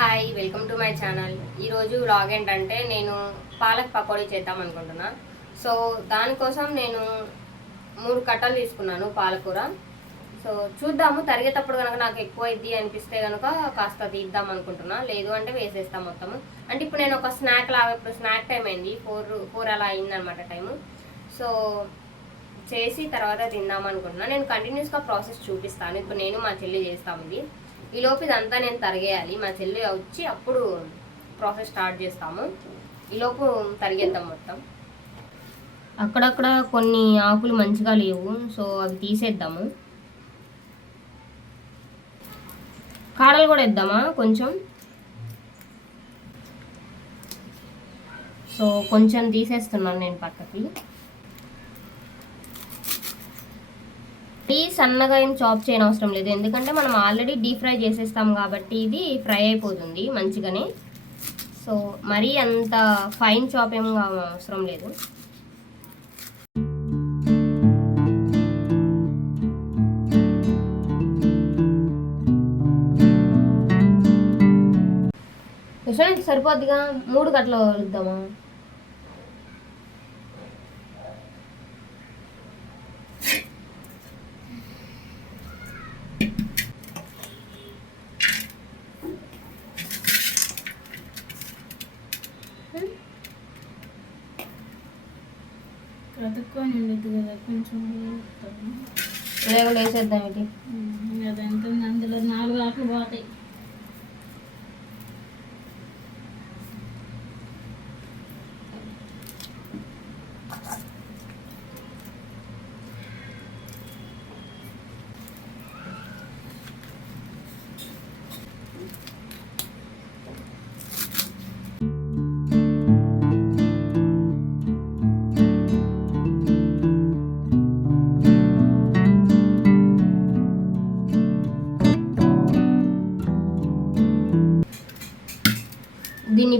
Hi welcome to my channel ఈరోజు vlog ఏంటంటే నేను పాలక్ పకోడీ చేద్దాం అనుకుంటున్నా. సో దానికోసం నేను మూడు కట్టలు తీసుకున్నాను పాలకూర. సో చూద్దాము. తరిగేటప్పుడు కనుక నాకు ఎక్కువ ఇది అనిపిస్తే కనుక కాస్త తీద్దాం అనుకుంటున్నా. లేదు అంటే వేసేస్తాం మొత్తము. అంటే ఇప్పుడు నేను ఒక స్నాక్ లాగా ఇప్పుడు స్నాక్ టైం అయింది. ఫోర్ ఫోర్ అలా అయిందనమాట టైము సో చేసి తర్వాత తిందాం అనుకుంటున్నా. నేను కంటిన్యూస్గా ప్రాసెస్ చూపిస్తాను. ఇప్పుడు నేను మా చెల్లి చేస్తాము ఇది ఈ లోపు ఇదంతా నేను తరిగేయాలి. మా చెల్లి వచ్చి అప్పుడు ప్రాసెస్ స్టార్ట్ చేస్తాము. ఈ లోపు తరిగేద్దాం మొత్తం. అక్కడక్కడ కొన్ని ఆకులు మంచిగా లేవు. సో అవి తీసేద్దాము. కాడలు కూడా ఇద్దామా కొంచెం. సో కొంచెం తీసేస్తున్నాను నేను పక్కకి. ఈ సన్నగా ఏం చాప్ చేయని అవసరం లేదు. ఎందుకంటే మనం ఆల్రెడీ డీప్ ఫ్రై చేసేస్తాం కాబట్టి ఇది ఫ్రై అయిపోతుంది మంచిగానే. సో మరీ అంత ఫైన్ చాప్ ఏం అవసరం లేదు. యశ్వంత్ సరిపోద్దిగా? మూడు గంటలు వదులుద్దామా లేకుండా వేసేద్దాం ఇది ఉమ్,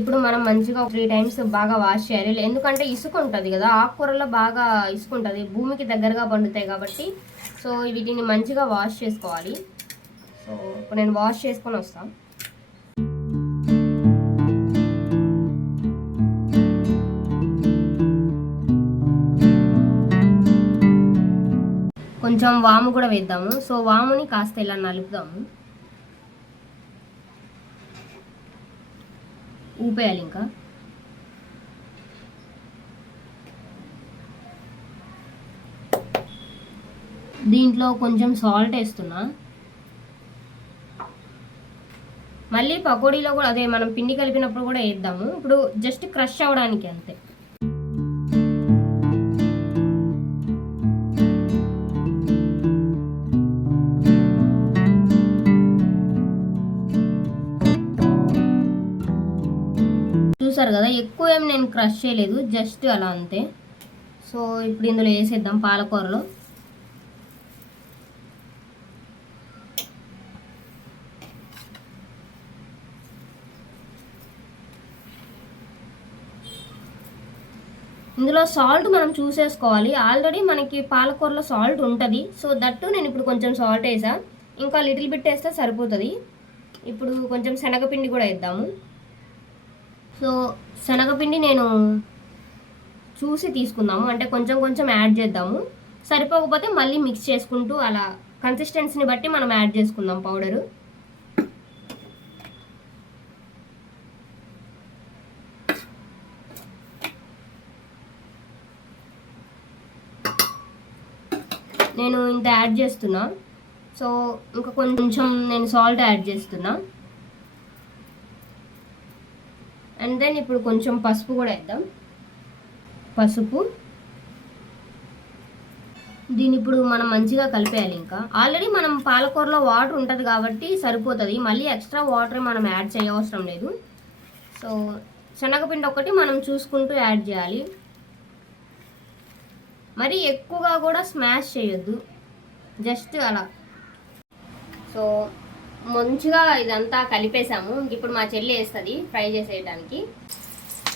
ఇప్పుడు మనం మంచిగా త్రీ టైమ్స్ బాగా వాష్ చేయాలి. ఎందుకంటే ఇసుక ఉంటుంది కదా ఆకుకూరలో బాగా ఇసుక ఉంటుంది. భూమికి దగ్గరగా పండుతాయి కాబట్టి. సో వీటిని మంచిగా వాష్ చేసుకోవాలి. సో ఇప్పుడు నేను వాష్ చేసుకొని వస్తాను కొంచెం వాము కూడా వేద్దాము. సో వాముని కాస్త ఇలా నలుపుదాము. ఊపేయాలి ఇంకా. దీంట్లో కొంచెం సాల్ట్ వేస్తున్నా. మళ్ళీ పకోడీలో కూడా అదే మనం పిండి కలిపినప్పుడు కూడా వేద్దాము. ఇప్పుడు జస్ట్ క్రష్ అవ్వడానికి అంతే. చూసారు కదా ఎక్కువ ఏం నేను క్రష్ చేయలేదు జస్ట్ అలా అంతే. సో ఇప్పుడు ఇందులో వేసేద్దాం పాలకూరలో. ఇందులో సాల్ట్ మనం చూసేసుకోవాలి. ఆల్రెడీ మనకి పాలకూరలో సాల్ట్ ఉంటుంది. సో దట్టు నేను ఇప్పుడు కొంచెం సాల్ట్ వేసా. ఇంకా లిటిల్ బిట్ వేస్తే సరిపోతుంది. ఇప్పుడు కొంచెం శనగపిండి కూడా వేద్దాము. సో శనగపిండి నేను చూసి తీసుకుందాము. అంటే కొంచెం కొంచెం యాడ్ చేద్దాము. సరిపోకపోతే మళ్ళీ మిక్స్ చేసుకుంటూ అలా కన్సిస్టెన్సీని బట్టి మనం యాడ్ చేసుకుందాం పౌడరు. నేను ఇంత యాడ్ చేస్తున్నా. సో ఇంకా కొంచెం నేను సాల్ట్ యాడ్ చేస్తున్నా. అండ్ దెన్ ఇప్పుడు కొంచెం పసుపు కూడా వేద్దాం. పసుపు. దీన్ని ఇప్పుడు మనం మంచిగా కలిపేయాలి ఇంకా. ఆల్రెడీ మనం పాలకూరలో వాటర్ ఉంటుంది కాబట్టి సరిపోతుంది. మళ్ళీ ఎక్స్ట్రా వాటర్ మనం యాడ్ చేయవసరం లేదు. సో శనగపిండి ఒకటి మనం చూసుకుంటూ యాడ్ చేయాలి. మరి ఎక్కువగా కూడా స్మాష్ చేయొద్దు. జస్ట్ అలా. సో మంచిగా ఇదంతా కలిపేసాము. ఇప్పుడు మా చెల్లి వేస్తుంది ఫ్రై చేసేయడానికి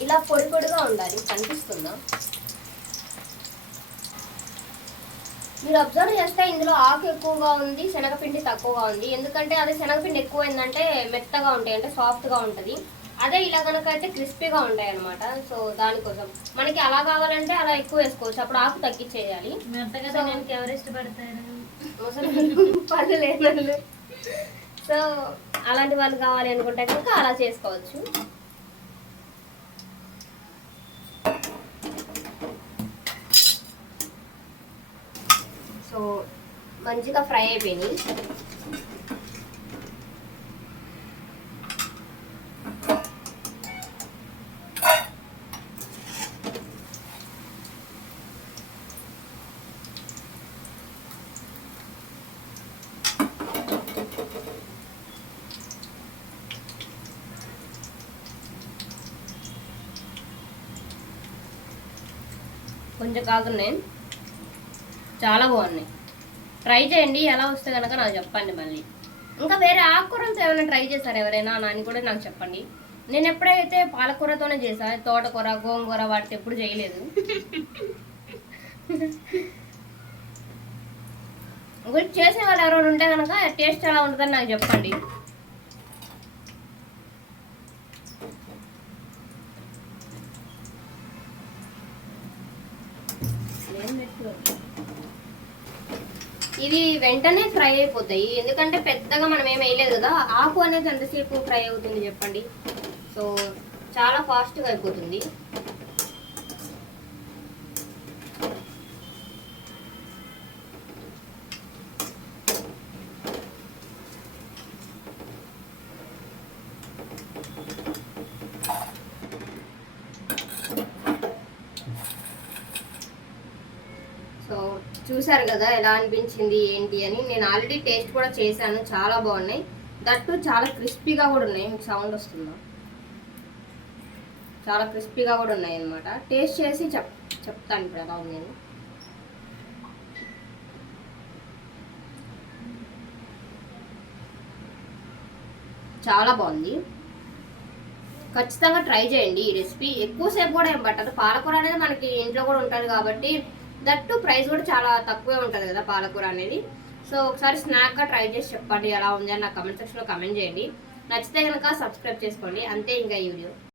ఇలా పొడి పొడిగా ఉండాలి. కనిపిస్తుందా? మీరు అబ్జర్వ్ చేస్తే ఇందులో ఆకు ఎక్కువగా ఉంది శనగపిండి తక్కువగా ఉంది. ఎందుకంటే అదే శనగపిండి ఎక్కువ అయిందంటే మెత్తగా ఉంటాయి అంటే సాఫ్ట్గా ఉంటుంది. అదే ఇలా కనుక అయితే క్రిస్పీగా ఉంటాయి అనమాట సో దానికోసం. మనకి అలా కావాలంటే అలా ఎక్కువ వేసుకోవచ్చు. అప్పుడు ఆకు తగ్గించేయాలి. ఎవరు ఇష్టపడతారు? లేనోళ్ళు. సో అలాంటి వాళ్ళు కావాలి అనుకుంటే కనుక అలా చేసుకోవచ్చు. సో మంచిగా ఫ్రై అయిపోయినాయి. కొంచెం కాదున్నాయి చాలా బాగున్నాయి. ట్రై చేయండి ఎలా వస్తే కనుక నాకు చెప్పండి మళ్ళీ. ఇంకా వేరే ఆకుకూరలతో ఏమైనా ట్రై చేశారు ఎవరైనా? అని కూడా నాకు చెప్పండి. నేను ఎప్పుడైతే పాలకూరతోనే చేశాను తోటకూర గోంగూర వాటితో ఎప్పుడు చేయలేదు. ఒకటి చేసే వాళ్ళు ఎవరైనా ఉంటే కనుక టేస్ట్ ఎలా ఉంటుందని నాకు చెప్పండి. ఇది వెంటనే ఫ్రై అయిపోతాయి. ఎందుకంటే పెద్దగా మనం ఏం వేయలేదు కదా ఆకు అనేది ఎంతసేపు ఫ్రై అవుతుంది చెప్పండి. సో చాలా ఫాస్ట్గా అయిపోతుంది. సో చూసారు కదా ఎలా అనిపించింది ఏంటి అని. నేను ఆల్రెడీ టేస్ట్ కూడా చేశాను చాలా బాగున్నాయి. దట్టు చాలా క్రిస్పీగా కూడా ఉన్నాయి. మీకు సౌండ్ వస్తుందా? చాలా క్రిస్పీగా కూడా ఉన్నాయి అనమాట టేస్ట్ చేసి చెప్ చెప్తాను ఇప్పుడు ఎలా ఉంది చాలా బాగుంది. ఖచ్చితంగా ట్రై చేయండి ఈ రెసిపీ ఎక్కువసేపు కూడా ఏం పట్టదు. పాలకూర అనేది మనకి ఇంట్లో కూడా ఉంటుంది కాబట్టి దట్టు ప్రైస్ కూడా చాలా తక్కువే ఉంటుంది కదా పాలకూర అనేది. సో ఒకసారి స్నాక్గా ట్రై చేసి చెప్పండి ఎలా ఉంది అని నా కమెంట్ సెక్షన్లో కమెంట్ చేయండి. నచ్చితే కనుక సబ్స్క్రైబ్ చేసుకోండి. అంతే ఇంకా ఈ వీడియో